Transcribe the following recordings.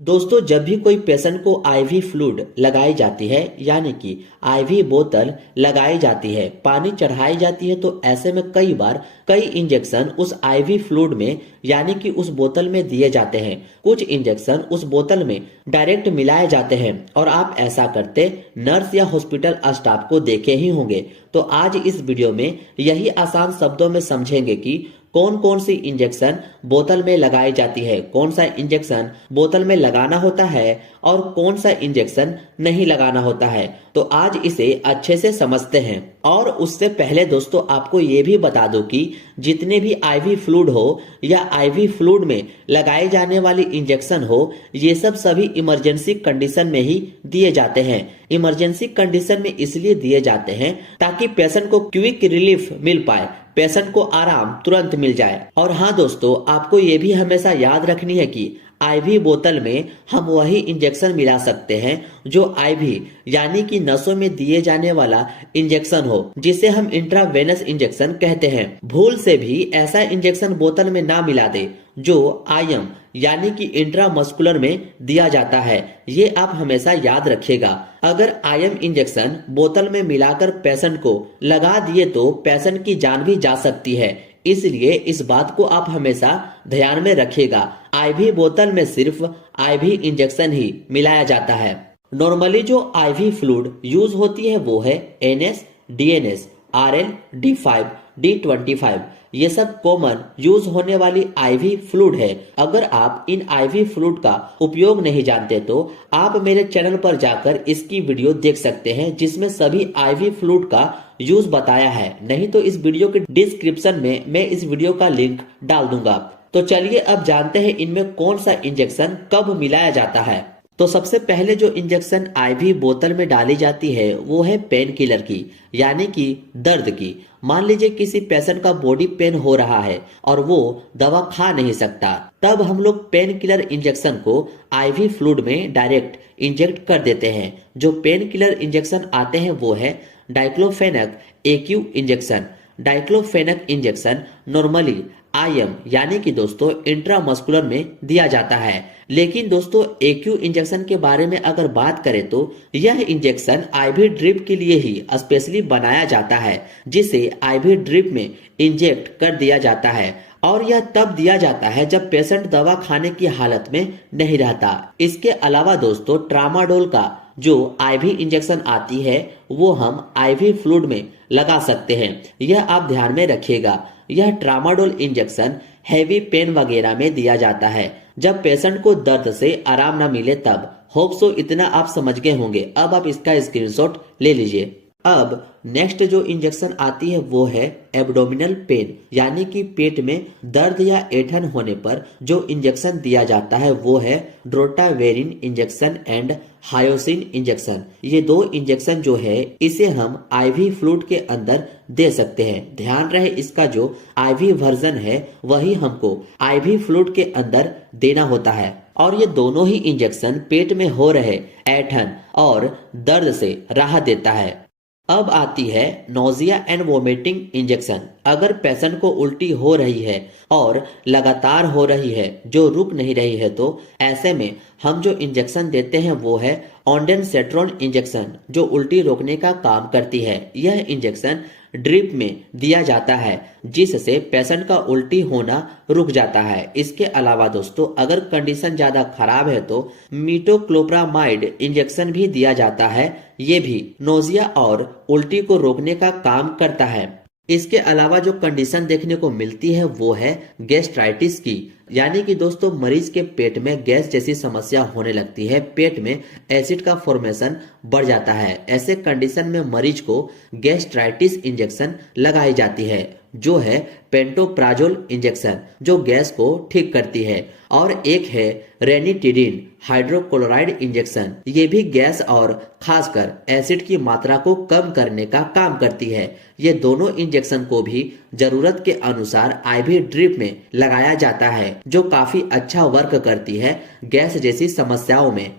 दोस्तों, जब भी कोई पेशेंट को आईवी फ्लूइड लगाई जाती है यानी कि आईवी बोतल लगाई जाती है, पानी चढ़ाई जाती है, तो ऐसे में कई बार कई इंजेक्शन उस आईवी फ्लूइड में यानी कि उस बोतल में दिए जाते हैं। कुछ इंजेक्शन उस बोतल में डायरेक्ट मिलाए जाते हैं और आप ऐसा करते नर्स या हॉस्पिटल स्टाफ को देखे ही होंगे। तो आज इस वीडियो में यही आसान शब्दों में समझेंगे कि कौन कौन सी इंजेक्शन बोतल में लगाई जाती है, कौन सा इंजेक्शन बोतल में लगाना होता है और कौन सा इंजेक्शन नहीं लगाना होता है। तो आज इसे अच्छे से समझते हैं। और उससे पहले दोस्तों, आपको ये भी बता दूं कि जितने भी आईवी फ्लूइड हो या आईवी फ्लूइड में लगाए जाने वाली इंजेक्शन हो, ये सब सभी इमरजेंसी कंडीशन में ही दिए जाते हैं। इमरजेंसी कंडीशन में इसलिए दिए जाते हैं ताकि पेशेंट को क्विक रिलीफ मिल पाए, पेशेंट को आराम तुरंत मिल जाए। और हाँ दोस्तों, आपको ये भी हमेशा याद रखनी है कि आईवी बोतल में हम वही इंजेक्शन मिला सकते हैं जो आईवी यानी कि नसों में दिए जाने वाला इंजेक्शन हो, जिसे हम इंट्रावेनस इंजेक्शन कहते हैं। भूल से भी ऐसा इंजेक्शन बोतल में ना मिला दे जो आईएम यानी कि इंट्रामस्कुलर में दिया जाता है। ये आप हमेशा याद रखिएगा। अगर आईएम इंजेक्शन बोतल में मिलाकर पेशेंट को लगा दिए तो पेशेंट की जान भी जा सकती है, इसलिए इस बात को आप हमेशा ध्यान में रखिएगा। आईवी बोतल में सिर्फ आईवी इंजेक्शन ही मिलाया जाता है। नॉर्मली जो आईवी फ्लूइड यूज होती है वो है एनएस, डीएनएस, आरएल, डी5, डी25। ये सब कॉमन यूज होने वाली आईवी फ्लूइड है। अगर आप इन आईवी फ्लूइड का उपयोग नहीं जानते तो आप मेरे चैनल पर जाकर इसकी वीडियो देख सकते हैं, जिसमें सभी आईवी फ्लूइड का यूज बताया है। नहीं तो इस वीडियो के डिस्क्रिप्शन में मैं इस वीडियो का लिंक डाल दूंगा। तो चलिए अब जानते हैं इनमें कौन सा इंजेक्शन कब मिलाया जाता है। तो सबसे पहले जो इंजेक्शन आईवी बोतल में डाली जाती है वो है पेन किलर की, यानी कि दर्द की। मान लीजिए किसी पेशेंट का बॉडी पेन हो रहा है और वो दवा खा नहीं सकता, तब हम लोग पेन किलर इंजेक्शन को आईवी फ्लूइड में डायरेक्ट इंजेक्ट कर देते हैं। जो पेन किलर इंजेक्शन आते हैं वो है diclofenac AQ injection. Diclofenac injection normally IM यानी कि दोस्तों इंट्रामस्कुलर में दिया जाता है। लेकिन दोस्तों, एक्यू इंजेक्शन के बारे में अगर बात करें तो यह इंजेक्शन आईवी ड्रिप के लिए ही स्पेशली बनाया जाता है, जिसे आईवी ड्रिप में इंजेक्ट कर दिया जाता है। और यह तब दिया जाता है जब पेशेंट दवा खाने की हालत में नहीं रहता। इसके अलावा दोस्तों, ट्रामाडोल का जो आईवी इंजेक्शन आती है वो हम आईवी फ्लूइड में लगा सकते हैं। यह आप ध्यान में रखिएगा। यह ट्रामाडोल इंजेक्शन हैवी पेन वगैरह में दिया जाता है, जब पेशेंट को दर्द से आराम ना मिले तब। होप सो इतना आप समझ गए होंगे। अब आप इसका स्क्रीनशॉट ले लीजिए। अब नेक्स्ट जो इंजेक्शन आती है वो है एब्डोमिनल पेन, यानी कि पेट में दर्द या ऐंठन होने पर जो इंजेक्शन दिया जाता है वो है drotaverine injection and hyoscine injection. ये दो इंजेक्शन जो है इसे हम आईवी फ्लूइड के अंदर दे सकते हैं। ध्यान रहे, इसका जो आईवी वर्जन है वही हमको आईवी फ्लूइड के अंदर देना होता है। और ये दोनों ही इंजेक्शन पेट में हो रहे ऐंठन और दर्द से राहत देता है। अब आती है नोजिया एंड वोमिटिंग इंजेक्शन। अगर पेशेंट को उल्टी हो रही है और लगातार हो रही है, जो रुक नहीं रही है, तो ऐसे में हम जो इंजेक्शन देते हैं वो है ऑन्डेनसेट्रोन इंजेक्शन, जो उल्टी रोकने का काम करती है। यह इंजेक्शन ड्रिप में दिया जाता है, जिससे पेशेंट का उल्टी होना रुक जाता है। इसके अलावा दोस्तों, अगर कंडीशन ज्यादा खराब है तो मीटोक्लोप्रामाइड इंजेक्शन भी दिया जाता है। ये भी नोजिया और उल्टी को रोकने का काम करता है। इसके अलावा जो कंडीशन देखने को मिलती है वो है गैस्ट्राइटिस की, यानी कि दोस्तों मरीज के पेट में गैस जैसी समस्या होने लगती है, पेट में एसिड का फॉर्मेशन बढ़ जाता है। ऐसे कंडीशन में मरीज को गैस्ट्राइटिस इंजेक्शन लगाई जाती है, जो है पेंटोप्राजोल इंजेक्शन, जो गैस को ठीक करती है। और एक है रेनिटिडिन हाइड्रोक्लोराइड इंजेक्शन। ये भी गैस और खासकर एसिड की मात्रा को कम करने का काम करती है। ये दोनों इंजेक्शन को भी जरूरत के अनुसार आईवी ड्रिप में लगाया जाता है, जो काफी अच्छा वर्क करती है गैस जैसी समस्याओं में।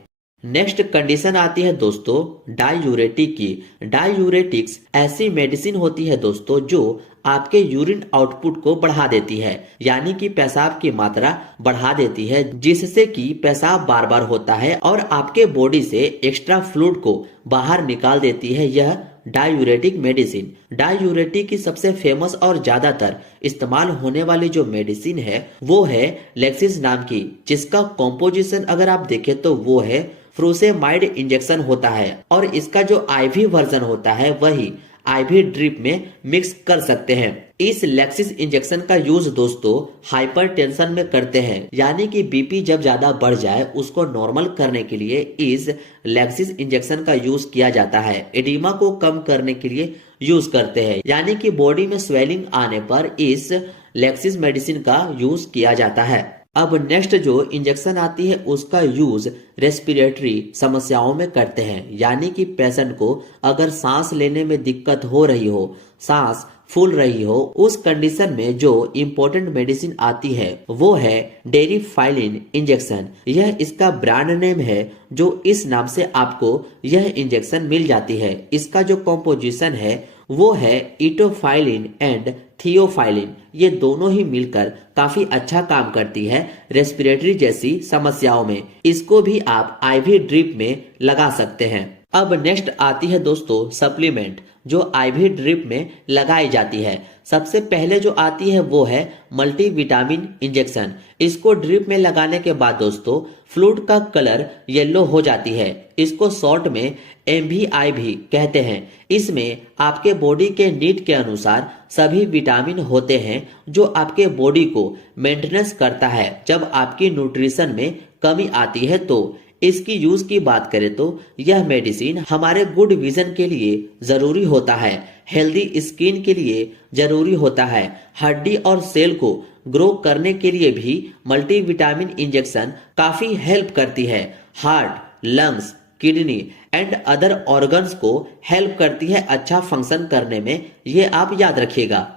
नेक्स्ट कंडीशन आती है दोस्तों डायूरेटिक की। डायूरेटिक्स ऐसी मेडिसिन होती है दोस्तों जो आपके यूरिन आउटपुट को बढ़ा देती है, यानी कि पेशाब की मात्रा बढ़ा देती है, जिससे कि पेशाब बार बार होता है और आपके बॉडी से एक्स्ट्रा फ्लूइड को बाहर निकाल देती है यह डायूरेटिक मेडिसिन। डायूरेटिक की सबसे फेमस और ज्यादातर इस्तेमाल होने वाली जो मेडिसिन है वो है लेक्सिस नाम की, जिसका कॉम्पोजिशन अगर आप देखें तो वो है फ्रूसेमाइड इंजेक्शन होता है और इसका जो आईवी वर्जन होता है वही आईवी ड्रिप में मिक्स कर सकते हैं। इस लेक्सिस इंजेक्शन का यूज दोस्तों हाइपरटेंशन में करते हैं, यानी कि बीपी जब ज्यादा बढ़ जाए उसको नॉर्मल करने के लिए इस लेक्सिस इंजेक्शन का यूज किया जाता है। एडिमा को कम करने के लिए यूज करते हैं, यानी कि बॉडी में स्वेलिंग आने पर इस लेक्सिस मेडिसिन का यूज किया जाता है। अब नेक्स्ट जो इंजेक्शन आती है उसका यूज रेस्पिरेटरी समस्याओं में करते हैं, यानी कि पेशेंट को अगर सांस लेने में दिक्कत हो रही हो, सांस फूल रही हो, उस कंडीशन में जो इम्पोर्टेंट मेडिसिन आती है वो है डेरिफाइलिन इंजेक्शन। यह इसका ब्रांड नेम है, जो इस नाम से आपको यह इंजेक्शन मिल जाती है। इसका जो कॉम्पोजिशन है वो है इटोफाइलिन एंड थियोफाइलिन। ये दोनों ही मिलकर काफी अच्छा काम करती है रेस्पिरेटरी जैसी समस्याओं में। इसको भी आप आईवी ड्रिप में लगा सकते हैं। अब नेक्स्ट आती है दोस्तों सप्लीमेंट, जो आईवी ड्रिप में लगाई जाती है। सबसे पहले जो आती है वो है मल्टीविटामिन इंजेक्शन। इसको ड्रिप में लगाने के बाद दोस्तों फ्लूइड का कलर येलो हो जाती है। इसको शॉर्ट में MVI भी कहते हैं। इसमें आपके बॉडी के नीड के अनुसार सभी विटामिन होते हैं जो आपके बॉडी को मेंटेनेंस करता है जब आपकी न्यूट्रिशन में कमी आती है। तो इसकी यूज की बात करें तो यह मेडिसिन हमारे गुड विजन के लिए जरूरी होता है, हेल्दी स्किन के लिए जरूरी होता है, हड्डी और सेल को ग्रो करने के लिए भी मल्टीविटामिन इंजेक्शन काफी हेल्प करती है। Heart, lungs, kidney and other organs को हेल्प करती है अच्छा फंक्शन करने में, ये आप याद रखिएगा।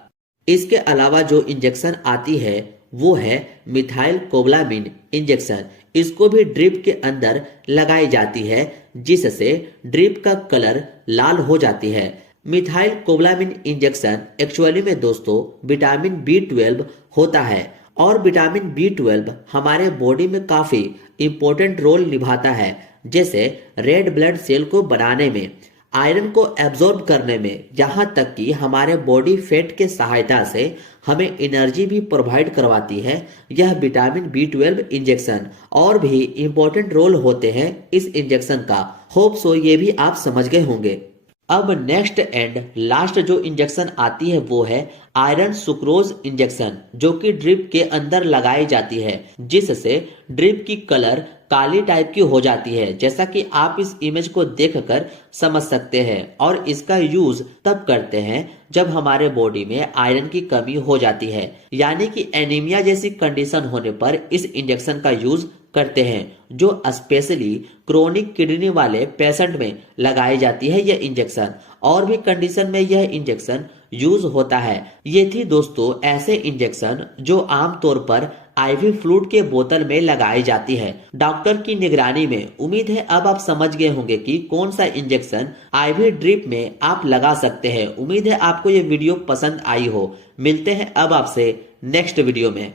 इसके अलावा जो इंजेक्शन आती है वो है मिथाइल कोबलामिन इंजेक्शन। इसको भी ड्रिप के अंदर लगाई जाती है, जिससे ड्रिप का कलर लाल हो जाती है। मिथाइल कोबलामिन इंजेक्शन एक्चुअली में दोस्तों विटामिन B12 होता है और विटामिन B12 हमारे बॉडी में काफी इंपॉर्टेंट रोल निभाता है, जैसे रेड ब्लड सेल को बनाने में, आयरन को एब्जॉर्ब करने में, यहाँ तक कि हमारे बॉडी फैट के सहायता से हमें एनर्जी भी प्रोवाइड करवाती है यह विटामिन B12 इंजेक्शन। और भी इंपॉर्टेंट रोल होते हैं इस इंजेक्शन का। होप सो ये भी आप समझ गए होंगे। अब नेक्स्ट एंड लास्ट जो इंजेक्शन आती है वो है आयरन सुक्रोज इंजेक्शन, जो कि ड्रिप के अंदर लगाई जाती है, जिससे ड्रिप की कलर काली टाइप की हो जाती है, जैसा कि आप इस इमेज को देखकर समझ सकते हैं। और इसका यूज तब करते हैं जब हमारे बॉडी में आयरन की कमी हो जाती है, यानी कि एनीमिया जैसी कंडीशन होने पर इस इंजेक्शन का यूज करते हैं, जो स्पेशली क्रोनिक किडनी वाले पेशेंट में लगाई जाती है यह इंजेक्शन। और भी कंडीशन में यह इंजेक्शन यूज होता है। ये थी दोस्तों ऐसे इंजेक्शन जो आमतौर पर आईवी फ्लूइड के बोतल में लगाई जाती है डॉक्टर की निगरानी में। उम्मीद है अब आप समझ गए होंगे कि कौन सा इंजेक्शन आईवी ड्रिप में आप लगा सकते हैं। उम्मीद है आपको ये वीडियो पसंद आई हो। मिलते हैं अब आपसे नेक्स्ट वीडियो में।